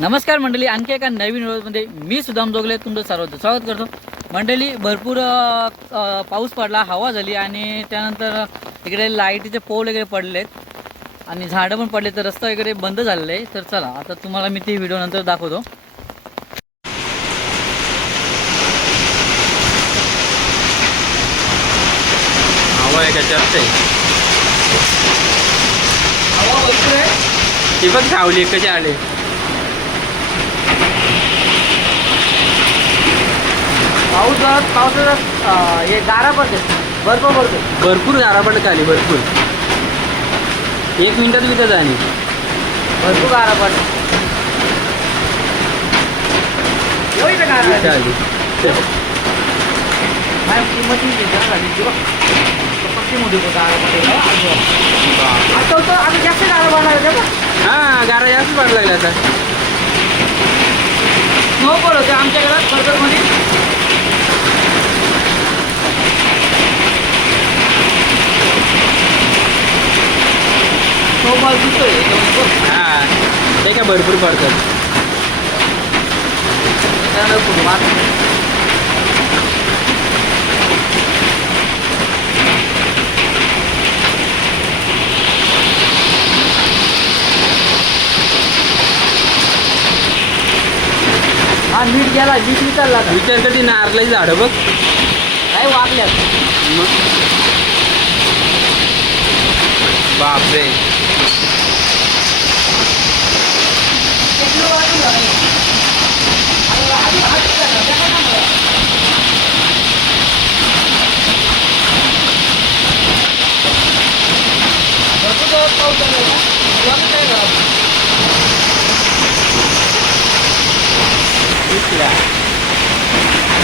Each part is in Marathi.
नमस्कार मंडळी आणखी एका नवीन व्हिडिओमध्ये मी सुदाम जोगले तुमचं सर्वांचं स्वागत करतो. मंडळी भरपूर पाऊस पडला हवा झाली आणि त्यानंतर इकडे लाईटीचे पोल वगैरे पडले आहेत आणि झाडं पण पडले तर रस्ता वगैरे बंद झालेला आहे तर चला आता तुम्हाला मी ती व्हिडिओ नंतर दाखवतो. हवा आहे का ती पण कसे आले. पाऊस पावसाचा हे गारा पडते बर्फ पडतो भरपूर गारा पडत आली भरपूर. एक मिनिटात विकत आणि. भरपूर गारा पडतो आली. आता जास्त गारा पडणार हा गारा जास्त पडायला लागला आता. स्नो पड होते आमच्या घरात हा ते काय भरपूर पडतात. हा नीट गेला नीट विचारला. विचार कधी नारळाची झाडं बघ काय वागल्यात मग बापरे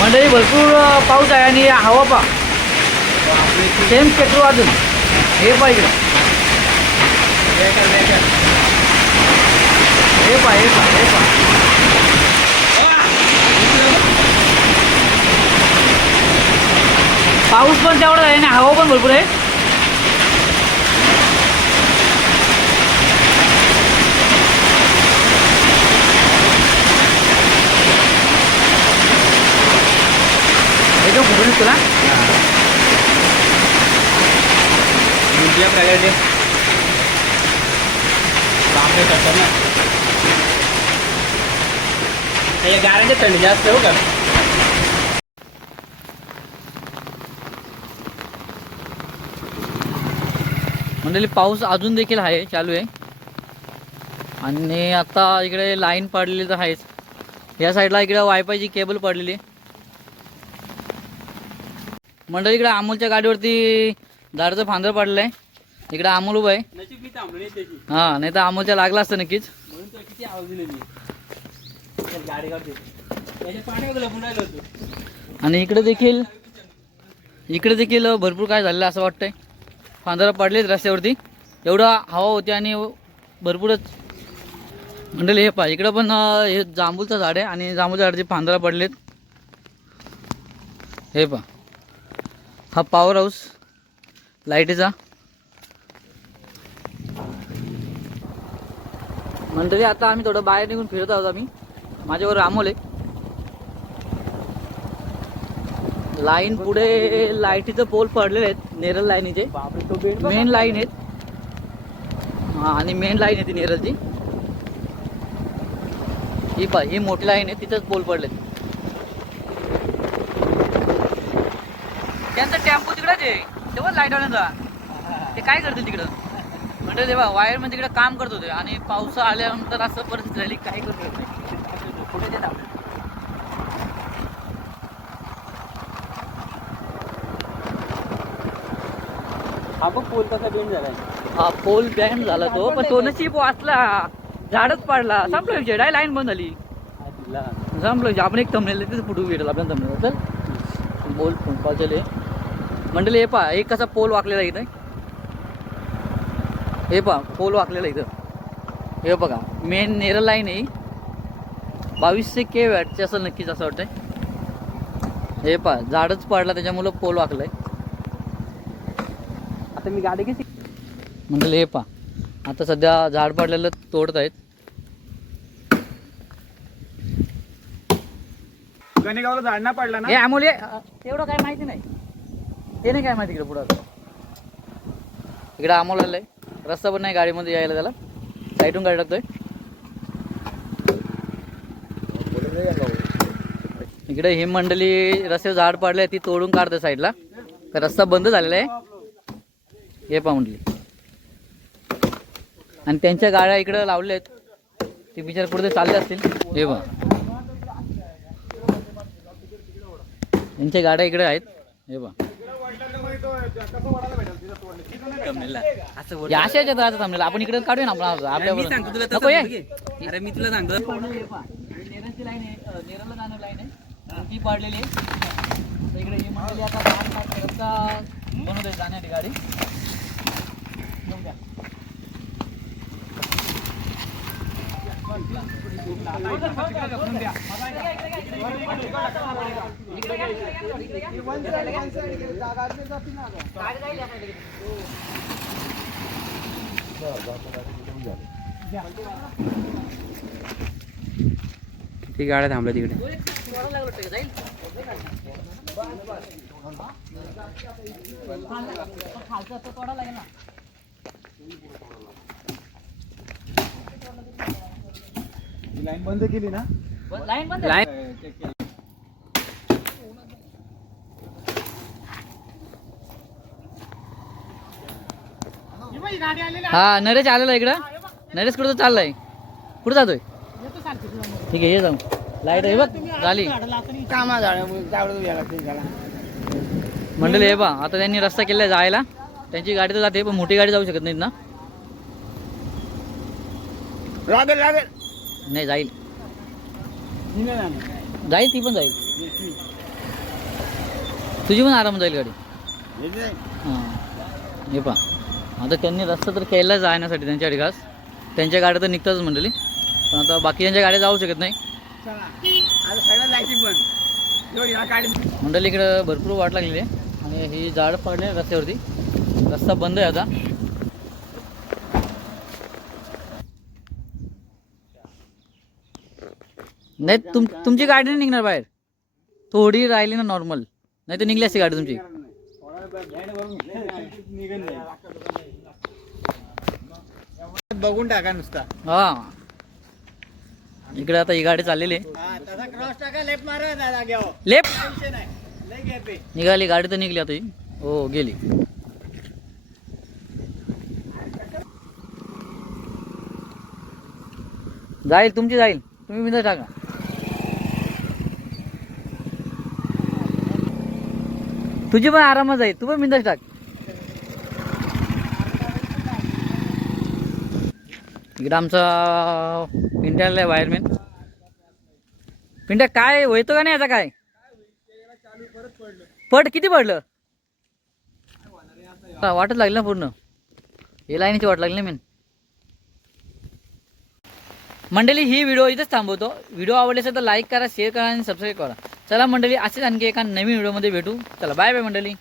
मंडळी भरपूर अ, पाऊस आहे आणि हवा पा सेम पेट्रोल अजून हे पा इकडे हे पा हे पा हे पा पाऊस पण तेवढा आहे आणि हवा पण भरपूर आहे एकदम फुटून तुला मुलग्या ना हे गारांचे थंडी जास्त हो का? मंडळी पाऊस अजून देखील आहे चालू आहे. आणि आता इकडे लाईन पडलेली तर आहेच. या साईडला इकडे वायफायची केबल पडलेली. आहे मंडळी इकडे अमोलच्या गाडीवरती झाडाचं फांदर पडलं आहे इकडे अमोल उभं आहे. हां नाही तर अमोलच्या लागला असतं नक्कीच. आणि इकडे देखील इकडे देखील भरपूर काय झालेलं असं वाटतंय. फांदरं पडलेत रस्त्यावरती. एवढं हवा होती आणि भरपूरच. मंडळी हे पहा इकडं पण हे जांभूलचं झाड आहे आणि जांभूलच्या झाडाची फांदरं पडलेत. हे पहा. हा पॉवर हाऊस लाईटीचा मंडळी आता आम्ही थोडं बाहेर निघून फिरत आहोत आम्ही. माझ्यावर रामोल आहे. लाईन पुढे लाईटीचं पोल पडलेले आहेत नेरळ लाईनीचे. मेन लाईन आहेत. हा आणि मेन लाईन आहे ती नेरळची ही पा ही मोठी लाईन आहे तिथंच पोल पडलेत. त्यांचा टेम्पो तिकडंच आहे. तेव्हा लाईटवाल्यांचा ते काय करतील तिकडं? म्हणजे तेव्हा वायर म्हणजे तिकडे काम करत होते आणि पाऊस आल्यानंतर असं परिस्थिती झाली काय करू शकत नाही. पुढे ते. हा बघ पोल कसा बेंड झालाय. हा पोल बँड झाला तो पण तो नशीब वाचला. झाडच पाडला. संपला विषय डाय लाईन बंद झाली. संपलं विषय. आपण एक थंबनेल तिथे फुटू भेटेल आपल्याला थंबनेल चल. बोल फोन चले मंडळी हे पा एक कसा पोल वाकलेला इथं. हे पा पोल वाकलेला इथं. हे बघा मेन नेरल लाईन आहे. बावीसशे के वॅटचे असं नक्कीच असं वाटतंय. हे पा झाडच पडला त्याच्यामुळं पोल वाकलाय. आता मी गाडी कशी म्हणजे हे पा आता सध्या झाड पडलेलं तोडत आहेत. गणेगावला झाडना पडला हे ना अमोल हे, अ, तेवढं काय माहिती नाही. ते नाही काय माहिती इकडे पुढं. इकडे अमोल आलंय. रस्ता पण नाही गाडीमध्ये यायला त्याला. साईडून गाडी टाकतोय. इकडे ही मंडळी रस्त्यावर झाड पडले ती तोडून काढते साईडला. तर रस्ता बंद झालेला आहे. हे पाहुंडली आणि त्यांच्या गाड्या इकडे लावल्या आहेत ते बिचार कुठे चालले असतील. हे बघ त्यांच्या गाड्या इकडे आहेत. हे बा असं या अशा याच्यात राहतात थांबलेलं. आपण इकडे काढूया ना आपण आपल्या मी सांगतो तुला नको ये. तसं अरे मी तुला सांगतो. लाईन आहे अ, जाणार लाईन आहे. ती पाडलेली आहे. तर इकडे ही मंडळी आता लहान लहान रस्ता बनवत आहे जाण्याची गाडी. येऊन द्या. ती गाड्या थांबल्या तिकडे वळण लागलं वाटतं का? जाईल खालचं असं तोडावं लागेल ना लाईन बंद केली ना? लाईन बंद. लाईन हा नरेश आलेला इकडं. नरेश कुठं चाललाय? कुठं जातोय? ठीक आहे ये जाऊ लाइट आहे बघ झाली. कामा मंडळी हे बा आता त्यांनी रस्ता केलाय जायला. त्यांची गाडी तर जाते पण मोठी गाडी जाऊ शकत नाहीत ना. लागेल लागेल. नाही जाईल. जाईल ती पण जाईल. तुझी पण आराम जाईल गाडी. हां. हे पा आता त्यांनी रस्ता तर केला जाण्यासाठी त्यांच्या खास. त्यांच्या गाड्या तर निघतातच मंडळी पण आता बाकीच्यांच्या गाड्या जाऊ शकत नाही. मंडळी इकडं भरपूर वाट लागलेली आहे. आणि ही झाड पडले रस्त्यावरती. रस्ता बंद आहे आता. नाही तुम तुमची गाडी नाही निघणार बाहेर. थोडी राहिली ना नॉर्मल नाही तर निघली असती गाडी तुमची. बघून टाका नुसता. हा. इकडे आता ही गाडी चाललेली हा लेफ्ट निघाली गाडी तर निघली आता ही. हो गेली. जाईल तुमची जाईल. तुम्ही बिंदा टाका. तुझी पण आरामात जाईल तू पण बिंदास टाक. इकडं आमचा पिंट्याला वायरमॅन. पिंट्या काय होतो का नाही आता काय? पट किती पडलं? वाटच लागली ना पूर्ण. हे लाईनीची वाट लागली ना मेन मंडळी ही व्हिडिओ इथंच थांबवतो. व्हिडिओ आवडले असेल तर लाईक करा शेअर करा आणि सबस्क्राईब करा. चला मंडळी असेच आणखी एका नवीन व्हिडिओमध्ये भेटू. चला बाय बाय मंडळी.